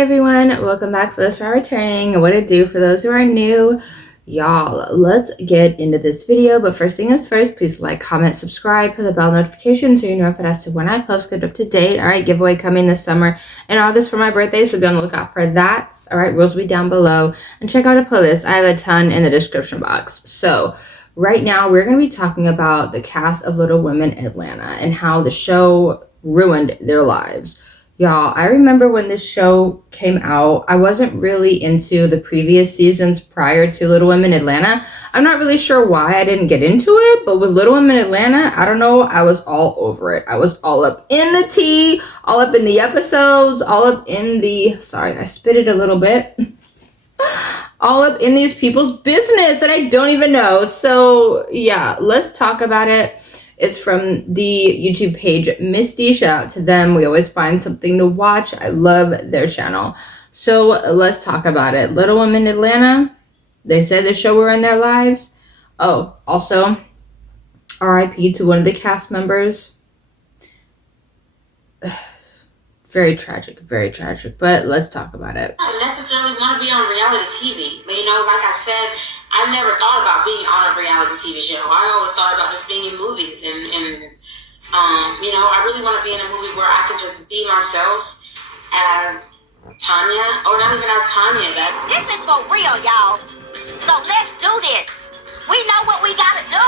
Hey everyone, welcome back. For those who are returning, what to do for those who are new, y'all, let's get into this video. But first thing is first, please like, comment, subscribe, put the bell notification so you know if it has to when I post. Get up to date. All right, giveaway coming this summer in August for my birthday, so be on the lookout for that. All right, rules will be down below, and check out a playlist. I have a ton in the description box. So right now we're going to be talking about the cast of Little Women Atlanta and how the show ruined their lives. Y'all, I remember when this show came out, I wasn't really into the previous seasons prior to Little Women Atlanta. I'm not really sure why I didn't get into it, but with Little Women Atlanta, I don't know, I was all over it. I was all up in the tea, all up in the episodes, all up in the, sorry, I spitted a little bit. All up in these people's business that I don't even know. So yeah, let's talk about it. It's from the YouTube page Misty. Shout out to them. We always find something to watch. I love their channel. So let's talk about it. Little Women Atlanta. They said the show ruined their lives. Oh, also, RIP to one of the cast members. Very tragic, but let's talk about it. I don't necessarily want to be on reality TV. You know, like I said, I never thought about being on a reality TV show. I always thought about just being in movies. And you know, I really want to be in a movie where I can just be myself as Tanya, or not even as Tanya. This is for real, y'all. So let's do this. We know what we got to do.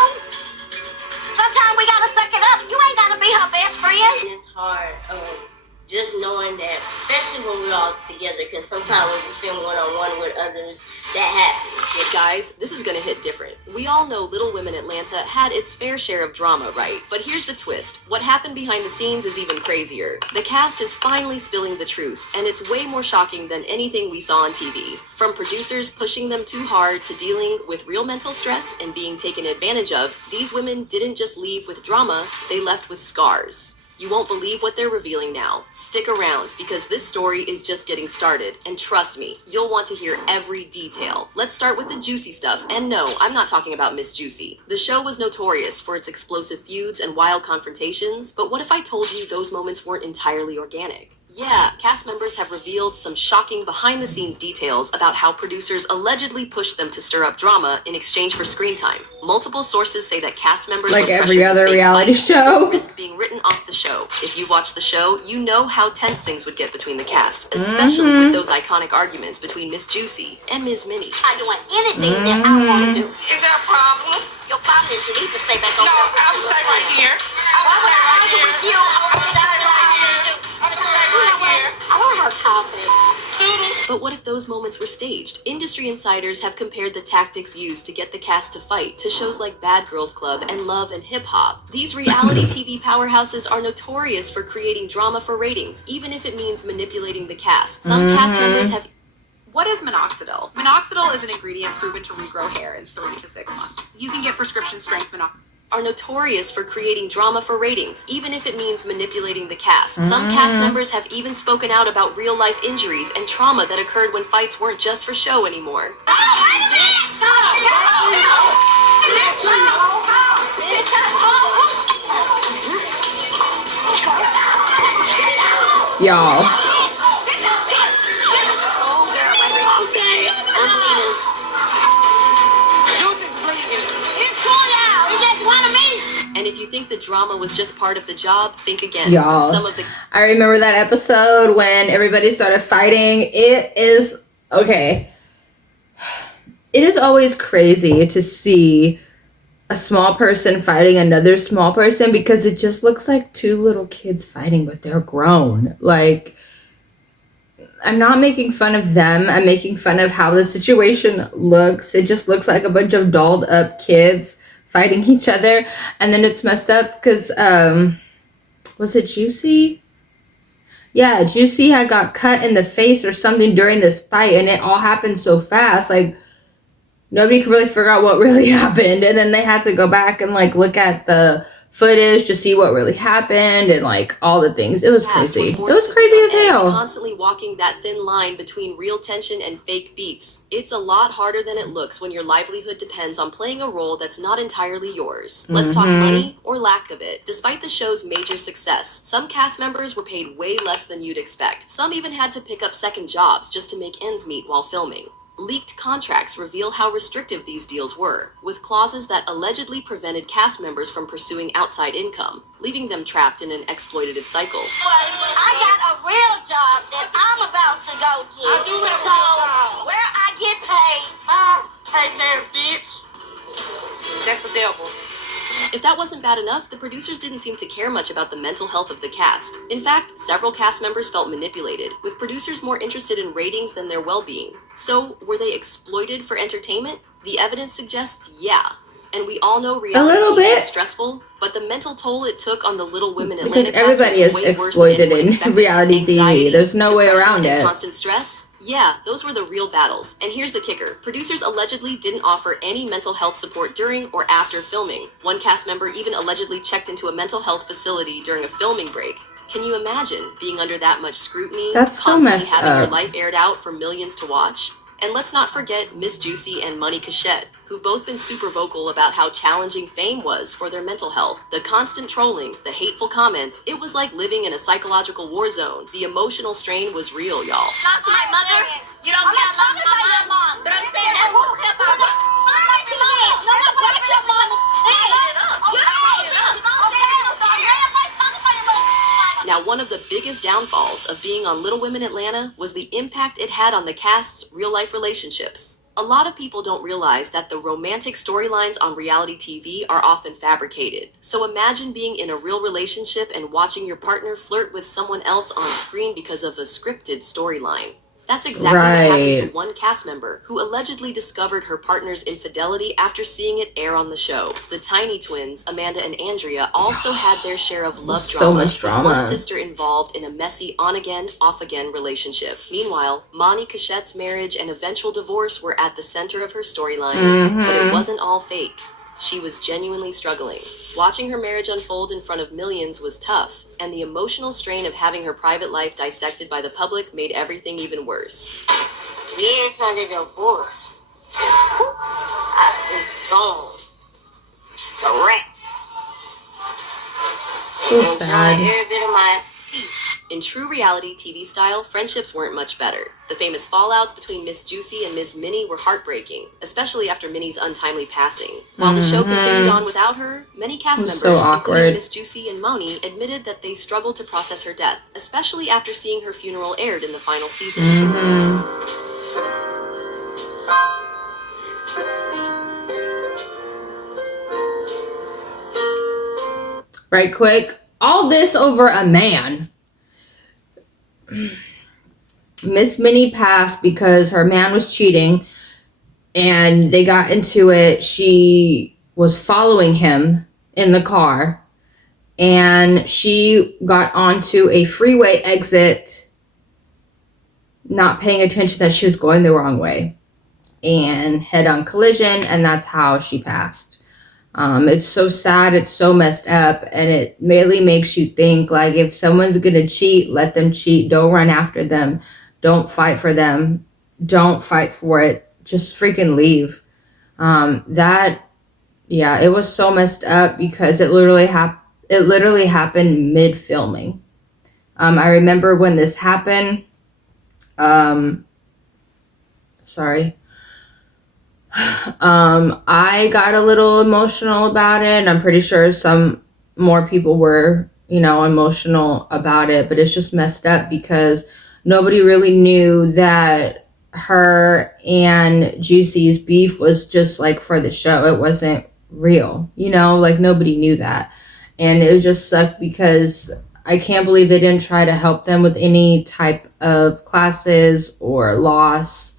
Sometimes we got to suck it up. You ain't got to be her best friend. It's hard. Just knowing that, especially when we're all together, because sometimes when you film one-on-one with others, that happens. Yeah, guys, this is gonna hit different. We all know Little Women Atlanta had its fair share of drama, right? But here's the twist. What happened behind the scenes is even crazier. The cast is finally spilling the truth, and it's way more shocking than anything we saw on TV. From producers pushing them too hard to dealing with real mental stress and being taken advantage of, these women didn't just leave with drama, they left with scars. You won't believe what they're revealing now. Stick around, because this story is just getting started, and trust me, you'll want to hear every detail. Let's start with the juicy stuff, and no, I'm not talking about Miss Juicy. The show was notorious for its explosive feuds and wild confrontations, but what if I told you those moments weren't entirely organic? Yeah, cast members have revealed some shocking behind-the-scenes details about how producers allegedly pushed them to stir up drama in exchange for screen time. Multiple sources say that cast members like were every pressured other to fake reality fights show, and risk being written off the show. If you watch the show, you know how tense things would get between the cast, especially with those iconic arguments between Miss Juicy and Ms. Minnie. I'm doing anything that I want to do. Is there a problem? Your problem is you need to stay back over there. No, I will stay right here. I will stay right here. With you over there. I don't have time for this. But what if those moments were staged? Industry insiders have compared the tactics used to get the cast to fight to shows like Bad Girls Club and Love and Hip Hop. These reality TV powerhouses are notorious for creating drama for ratings, even if it means manipulating the cast. Some cast members have... What is minoxidil? Minoxidil is an ingredient proven to regrow hair in 3 to 6 months. You can get prescription strength minoxidil. Are notorious for creating drama for ratings, even if it means manipulating the cast. Some cast members have even spoken out about real-life injuries and trauma that occurred when fights weren't just for show anymore. y'all. And if you think the drama was just part of the job, think again. Y'all, I remember that episode when everybody started fighting. It is, okay. It is always crazy to see a small person fighting another small person because it just looks like two little kids fighting, but they're grown. Like, I'm not making fun of them. I'm making fun of how the situation looks. It just looks like a bunch of dolled up kids fighting each other. And then it's messed up because, was it Juicy? Yeah, Juicy had got cut in the face or something during this fight, and it all happened so fast. Like, nobody could really figure out what really happened. And then they had to go back and, like, look at the footage to see what really happened and like all the things. It was crazy. It was crazy as hell. Constantly walking that thin line between real tension and fake beefs. It's a lot harder than it looks when your livelihood depends on playing a role that's not entirely yours. Let's talk money or lack of it. Despite the show's major success, some cast members were paid way less than you'd expect. Some even had to pick up second jobs just to make ends meet while filming. Leaked contracts reveal how restrictive these deals were, with clauses that allegedly prevented cast members from pursuing outside income, leaving them trapped in an exploitative cycle. I got a real job that I'm about to go to. I do have a so real job. where I get paid. Hey, ass bitch. That's the devil. If that wasn't bad enough, the producers didn't seem to care much about the mental health of the cast. In fact, several cast members felt manipulated, with producers more interested in ratings than their well-being. So, were they exploited for entertainment? The evidence suggests yeah. And we all know reality TV is stressful, but the mental toll it took on the Little Women Atlanta because everybody is exploited in reality TV. There's no way around it. Constant stress? Yeah, those were the real battles. And here's the kicker. Producers allegedly didn't offer any mental health support during or after filming. One cast member even allegedly checked into a mental health facility during a filming break. Can you imagine being under that much scrutiny? That's so constantly messed having up. your life aired out for millions to watch? And let's not forget Miss Juicy and Money Cachette, who've both been super vocal about how challenging fame was for their mental health. The constant trolling, the hateful comments, it was like living in a psychological war zone. The emotional strain was real, y'all. Lost my mother. You don't get lost my mom. But I'm saying that's who kept my mom. Now, one of the biggest downfalls of being on Little Women Atlanta was the impact it had on the cast's real-life relationships. A lot of people don't realize that the romantic storylines on reality TV are often fabricated. So imagine being in a real relationship and watching your partner flirt with someone else on screen because of a scripted storyline. That's exactly what happened to one cast member who allegedly discovered her partner's infidelity after seeing it air on the show. The Tiny twins, Amanda and Andrea, also had their share of love drama, with one sister involved in a messy on-again, off-again relationship. Meanwhile, Monty Cachette's marriage and eventual divorce were at the center of her storyline, but it wasn't all fake. She was genuinely struggling. Watching her marriage unfold in front of millions was tough, and the emotional strain of having her private life dissected by the public made everything even worse. Years on the divorce. It's gone. It's a wreck. So sad. Every bit of my In true reality TV style, friendships weren't much better. The famous fallouts between Miss Juicy and Miss Minnie were heartbreaking, especially after Minnie's untimely passing. While the show continued on without her, many cast members, including Miss Juicy and Moni, admitted that they struggled to process her death, especially after seeing her funeral aired in the final season. Right quick, all this over a man. Miss Minnie passed because her man was cheating and they got into it. She was following him in the car and she got onto a freeway exit, not paying attention that she was going the wrong way, and head-on collision, and that's how she passed. It's so sad, it's so messed up, and it really makes you think, like, if someone's gonna cheat, let them cheat. Don't run after them. Don't fight for them. Don't fight for it. Just freaking leave. It was so messed up because it literally happened mid-filming. I remember when this happened, I got a little emotional about it, and I'm pretty sure some more people were, emotional about it, but it's just messed up because nobody really knew that her and Juicy's beef was just like for the show. It wasn't real, like nobody knew that. And it just sucked because I can't believe they didn't try to help them with any type of classes or loss,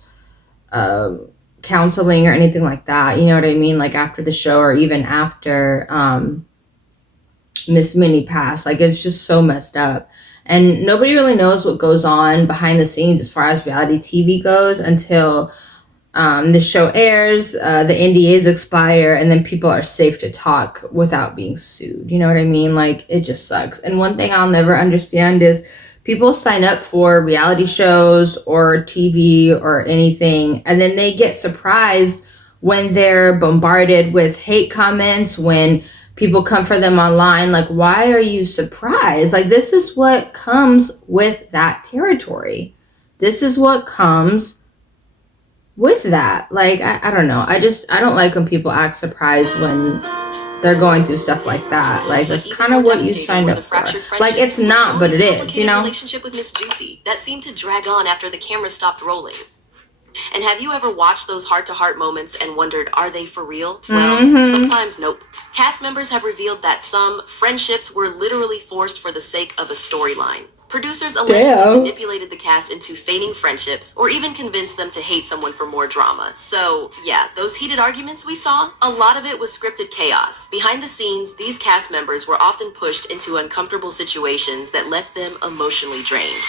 counseling or anything like that. You know what I mean? Like after the show or even after Miss Minnie passed. Like it's just so messed up. And nobody really knows what goes on behind the scenes as far as reality TV goes until the show airs, the NDAs expire, and then people are safe to talk without being sued. You know what I mean? Like, it just sucks. And one thing I'll never understand is people sign up for reality shows or TV or anything, and then they get surprised when they're bombarded with hate comments, when people come for them online. Like, why are you surprised? Like, this is what comes with that territory. This is what comes with that. Like, I don't know. I don't like when people act surprised when they're going through stuff like that. Like, it's kind of what you signed up for. Like, it's not, but it is, you know? Relationship with Miss Juicy that seemed to drag on after the camera stopped rolling. And have you ever watched those heart-to-heart moments and wondered, are they for real? Well, sometimes nope. Cast members have revealed that some friendships were literally forced for the sake of a storyline. Producers allegedly manipulated the cast into feigning friendships or even convinced them to hate someone for more drama. So, yeah, those heated arguments we saw, a lot of it was scripted chaos. Behind the scenes, these cast members were often pushed into uncomfortable situations that left them emotionally drained.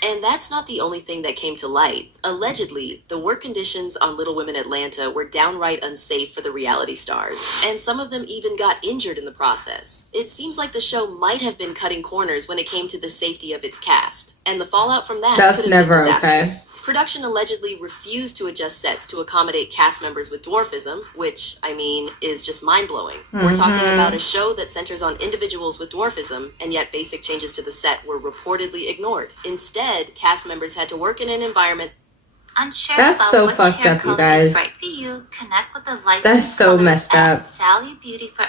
And that's not the only thing that came to light. Allegedly, the work conditions on Little Women Atlanta were downright unsafe for the reality stars, and some of them even got injured in the process. It seems like the show might have been cutting corners when it came to the safety of its cast, and the fallout from that could have been disastrous. Okay. Production allegedly refused to adjust sets to accommodate cast members with dwarfism, which, I mean, is just mind-blowing. We're talking about a show that centers on individuals with dwarfism, and yet basic changes to the set were reportedly ignored. Instead, cast members had to work in an environment. Unsure That's about so which fucked hair up, you color guys. is right for you, connect with the licensed That's so colorist messed at up. Sally Beauty for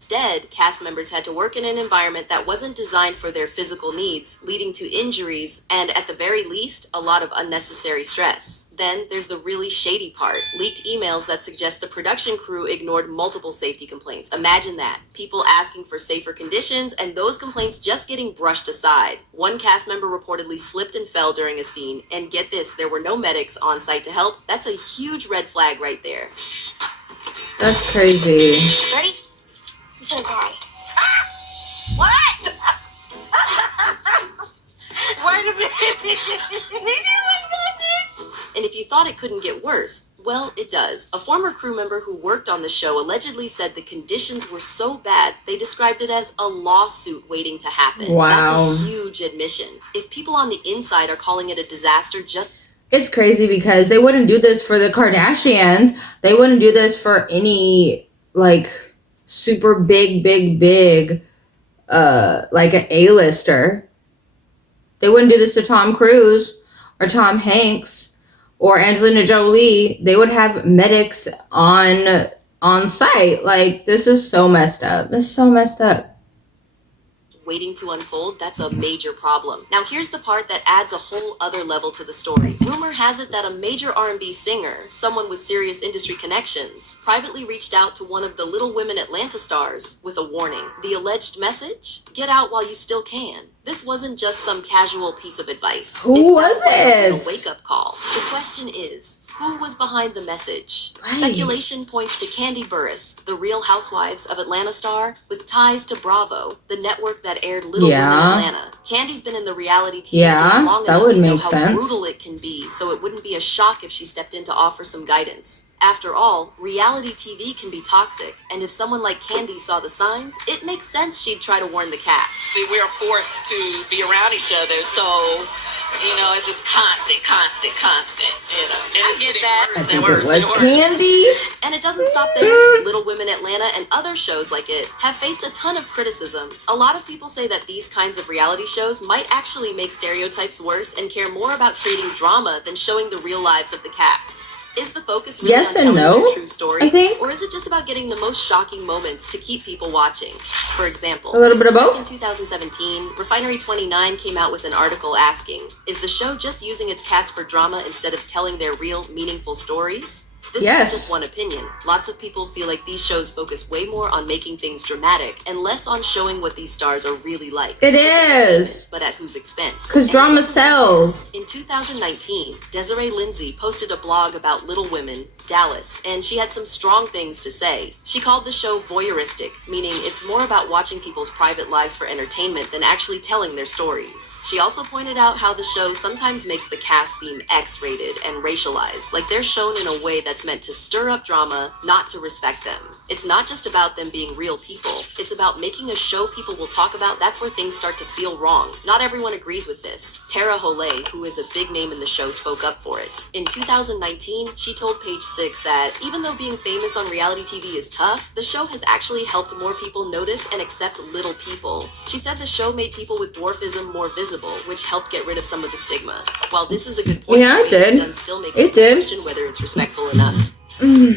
Instead, cast members had to work in an environment that wasn't designed for their physical needs, leading to injuries and, at the very least, a lot of unnecessary stress. Then there's the really shady part, leaked emails that suggest the production crew ignored multiple safety complaints. Imagine that. People asking for safer conditions and those complaints just getting brushed aside. One cast member reportedly slipped and fell during a scene, and get this, there were no medics on site to help. That's a huge red flag right there. That's crazy. Ready? Turn car on. What? Wait a minute. And if you thought it couldn't get worse, well, it does. A former crew member who worked on the show allegedly said the conditions were so bad, they described it as a lawsuit waiting to happen. Wow. That's a huge admission. If people on the inside are calling it a disaster, It's crazy because they wouldn't do this for the Kardashians. They wouldn't do this for any, like, super big, like an A-lister. They wouldn't do this to Tom Cruise or Tom Hanks or Angelina Jolie. They would have medics on site. Like, this is so messed up. This is so messed up. waiting to unfold, that's a major problem. Now here's the part that adds a whole other level to the story. Rumor has it that a major R&B singer, someone with serious industry connections, privately reached out to one of the Little Women Atlanta stars with a warning. The alleged message? Get out while you still can. This wasn't just some casual piece of advice. Who was it? it? A wake-up call. The question is, who was behind the message? Right. Speculation points to Kandi Burruss, the Real Housewives of Atlanta star, with ties to Bravo, the network that aired Little Women Atlanta. Kandi's been in the reality TV game long enough to know how brutal it can be, so it wouldn't be a shock if she stepped in to offer some guidance. After all, reality TV can be toxic, and if someone like Kandi saw the signs, it makes sense she'd try to warn the cast. We're forced to be around each other, so, you know, it's just constant, you know. And it's getting I worse think and worse it was and worse. Kandi. And it doesn't stop there. Little Women Atlanta and other shows like it have faced a ton of criticism. A lot of people say that these kinds of reality shows might actually make stereotypes worse and care more about creating drama than showing the real lives of the cast. Is the focus really on telling their true stories, or is it just about getting the most shocking moments to keep people watching? For example, a little bit of both. Back in 2017, Refinery 29 came out with an article asking, is the show just using its cast for drama instead of telling their real, meaningful stories? This is just one opinion. Lots of people feel like these shows focus way more on making things dramatic and less on showing what these stars are really like. It is. But at whose expense? Because drama sells. In 2019, Desiree Lindsay posted a blog about Little Women, Dallas, and she had some strong things to say. She called the show voyeuristic, meaning it's more about watching people's private lives for entertainment than actually telling their stories. She also pointed out how the show sometimes makes the cast seem X-rated and racialized, like they're shown in a way that's meant to stir up drama, not to respect them. It's not just about them being real people. It's about making a show people will talk about. That's where things start to feel wrong. Not everyone agrees with this. Tara Holey, who is a big name in the show, spoke up for it. In 2019, she told Page Six that even though being famous on reality TV is tough, the show has actually helped more people notice and accept little people. She said the show made people with dwarfism more visible, which helped get rid of some of the stigma. While this is a good point, Yeah, the way it's done still makes people question whether it's respectful enough.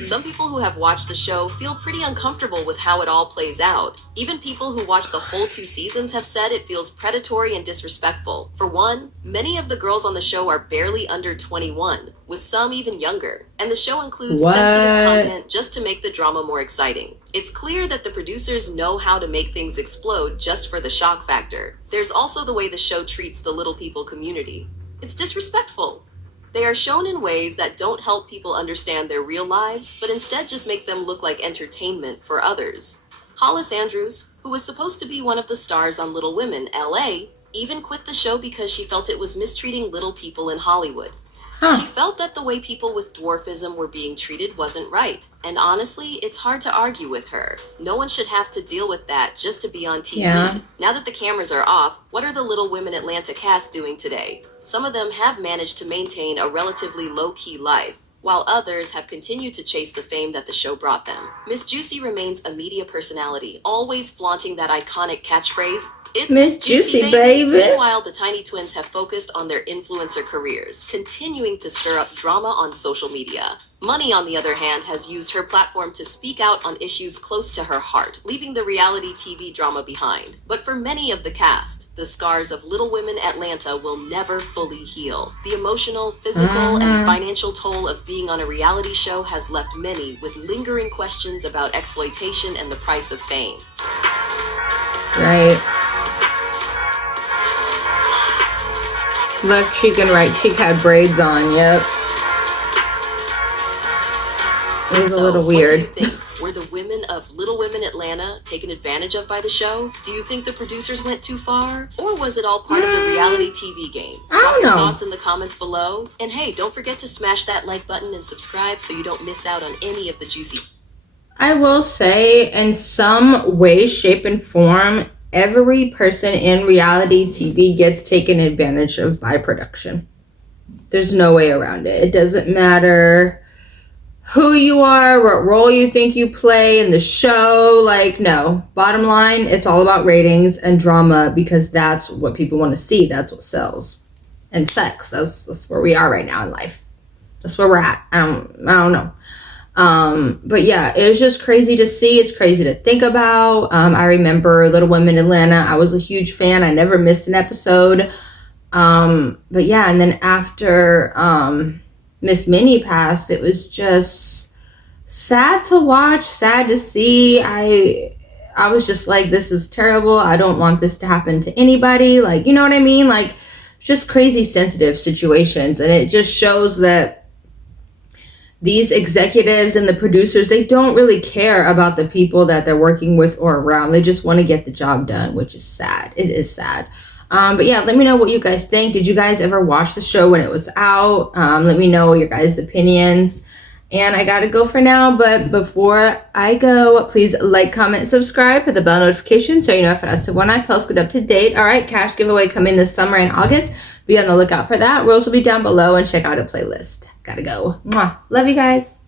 Some people who have watched the show feel pretty uncomfortable with how it all plays out. Even people who watched the whole 2 seasons have said it feels predatory and disrespectful. For one, many of the girls on the show are barely under 21, with some even younger. And the show includes sensitive content just to make the drama more exciting. It's clear that the producers know how to make things explode just for the shock factor. There's also the way the show treats the little people community. It's disrespectful. They are shown in ways that don't help people understand their real lives, but instead just make them look like entertainment for others. Hollis Andrews, who was supposed to be one of the stars on Little Women, LA, even quit the show because she felt it was mistreating little people in Hollywood. She felt that the way people with dwarfism were being treated wasn't right. And honestly, it's hard to argue with her. No one should have to deal with that just to be on TV. Now that the cameras are off, what are the Little Women Atlanta cast doing today? Some of them have managed to maintain a relatively low-key life, while others have continued to chase the fame that the show brought them. Miss Juicy remains a media personality, always flaunting that iconic catchphrase, "It's Miss Juicy, baby." Meanwhile, the Tiny Twins have focused on their influencer careers, continuing to stir up drama on social media. Money, on the other hand, has used her platform to speak out on issues close to her heart, leaving the reality TV drama behind. But for many of the cast, the scars of Little Women Atlanta will never fully heal. The emotional, physical, and financial toll of being on a reality show has left many with lingering questions about exploitation and the price of fame. Right. Left cheek and right cheek had braids on, yep. It was a little weird. What do you think? Were the women of Little Women Atlanta taken advantage of by the show? Do you think the producers went too far? Or was it all part of the reality TV game? Drop your thoughts in the comments below. And hey, don't forget to smash that like button and subscribe so you don't miss out on any of the juicy. I will say, in some way, shape, and form, every person in reality TV gets taken advantage of by production. There's no way around it. It doesn't matter who you are, what role you think you play in the show. Like, no. Bottom line, it's all about ratings and drama because that's what people want to see. That's what sells. And sex. That's where we are right now in life. That's where we're at. I don't know. But yeah, it's just crazy to see. It's crazy to think about. I remember Little Women Atlanta. I was a huge fan. I never missed an episode. But yeah, and then after Miss Minnie passed, it was just sad to watch, sad to see. I was just like, this is terrible. I don't want this to happen to anybody. Like, you know what I mean? Like, just crazy sensitive situations. And it just shows that these executives and the producers, they don't really care about the people that they're working with or around. They just want to get the job done, which is sad. It is sad. But yeah, let me know what you guys think. Did you guys ever watch the show when it was out? Let me know your guys' opinions. And I gotta go for now, but before I go, please like, comment, subscribe, hit the bell notification so you know if it has to when I post, get up to date. All right, cash giveaway coming this summer in August. Be on the lookout for that. Rules will be down below and check out a playlist. Gotta go. Mwah. Love you guys.